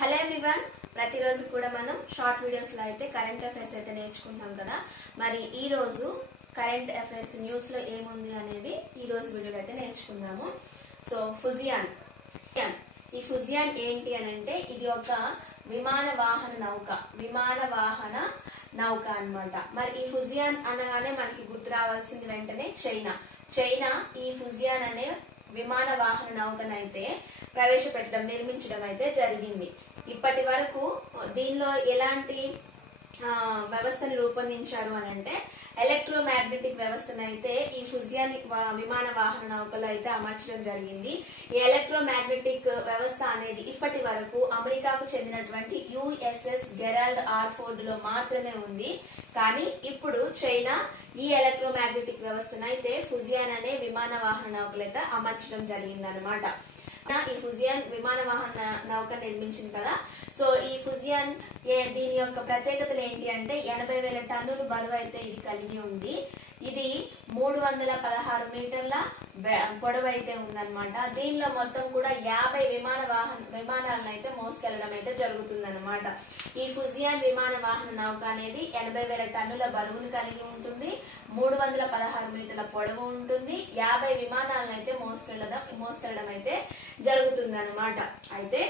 Hello everyone, ప్రతిరోజు కూడా మనం షార్ట్ వీడియోస్ లో అయితే కరెంట్ అఫైర్స్ అయితే నేర్చుకుంటాం కదా. మరి ఈ రోజు కరెంట్ అఫైర్స్ న్యూస్ లో ఏముంది అనేది ఈ రోజు వీడియోలో అయితే నేర్చుకుందాము. సో ఫుజియాన్, ఈ ఫుజియాన్ ఏంటి అని అంటే ఇది ఒక విమాన వాహన నౌక అన్నమాట. మరి ఈ ఫుజియాన్ అనగానే మనకి గుర్తు రావాల్సింది వెంటనే చైనా ఈ ఫుజియాన్ అనే విమాన వాహన నౌకనైతే నిర్మించడం అయితే జరిగింది. ఇప్పటి వరకు దీనిలో ఎలాంటి వ్యవస్థను రూపొందించారు అని అంటే ఎలక్ట్రోమాగ్నెటిక్ వ్యవస్థను అయితే ఈ ఫుజియాన్ విమాన వాహన నౌకలో అయితే అమర్చడం జరిగింది. ఈ ఎలక్ట్రోమాగ్నెటిక్ వ్యవస్థ అనేది ఇప్పటి వరకు అమెరికాకు చెందినటువంటి యుఎస్ఎస్ గెరాల్డ్ ఆర్ఫోర్డ్ లో మాత్రమే ఉంది. కానీ ఇప్పుడు చైనా ఈ ఎలక్ట్రోమాగ్నెటిక్ వ్యవస్థను అయితే ఫుజియాన్ అనే విమాన వాహన నౌకలు అయితే అమర్చడం జరిగింది అనమాట. ఈ ఫుజియాన్ విమాన వాహన నౌక నిర్మించింది కదా. సో ఈ ఫుజియాన్ దీని యొక్క ప్రత్యేకతలు ఏంటి అంటే 80,000 టన్నులు బరువు అయితే ఇది కలిగి ఉంది. ఇది 316 మీటర్ల పొడవు అయితే ఉందన్నమాట. దీనిలో మొత్తం కూడా 50 విమానాలను అయితే మోసుకెళ్లడం అయితే జరుగుతుందన్నమాట. ఈ ఫుజియాన్ విమాన వాహన నౌక అనేది 80,000 టన్నుల బరువును కలిగి ఉంటుంది, 316 మీటర్ల పొడవు ఉంటుంది, 50 విమానాలను అయితే మోసుకెళ్లడం అయితే జరుగుతుంది అనమాట. అయితే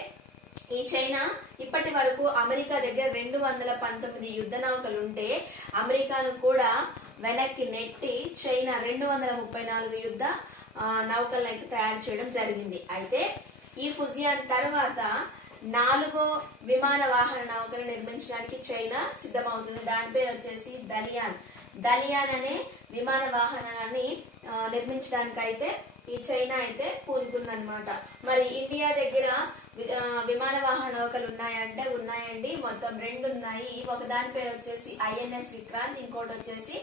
ఈ చైనా ఇప్పటి వరకు అమెరికా దగ్గర 219 యుద్ధ నౌకలు ఉంటే అమెరికాను కూడా వెనక్కి నెట్టి చైనా 234 యుద్ధ నౌకలను అయితే తయారు చేయడం జరిగింది. అయితే ఈ ఫుజియాన్ తర్వాత 4వ విమాన వాహన నౌకను నిర్మించడానికి చైనా సిద్ధమవుతుంది. దాని పేరు వచ్చేసి దలియాన్ అనే విమాన వాహనాన్ని నిర్మించడానికి అయితే ఈ చైనా అయితే పూనుకుందనమాట. మరి ఇండియా దగ్గర విమాన వాహన నౌకలు ఉన్నాయంటే ఉన్నాయండి, మొత్తం 2 ఉన్నాయి. ఒకదాని పేరు వచ్చేసి ఐఎన్ఎస్ విక్రాంత్, ఇంకోటి వచ్చేసి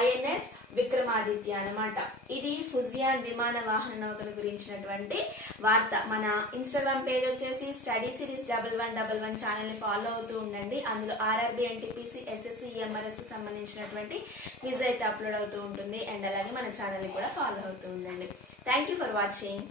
ఐఎన్ఎస్ విక్రమాదిత్య అనమాట. ఇది ఫుజియాన్ విమాన వాహన నౌకను గురించినటువంటి వార్త. మన ఇన్స్టాగ్రామ్ పేజ్ వచ్చేసి స్టడీ సిరీస్ 1111 ఛానల్ ని ఫాలో అవుతూ ఉండండి. అందులో ఆర్ఆర్బి, ఎన్టీపీసీ, ఎస్ఎస్సి, ఎంఆర్ఎస్ కి సంబంధించినటువంటి క్విజ్ అయితే అప్లోడ్ అవుతూ ఉంటుంది. అండ్ అలాగే మన ఛానల్ ని కూడా ఫాలో అవుతూ ఉండండి. Thank you for watching.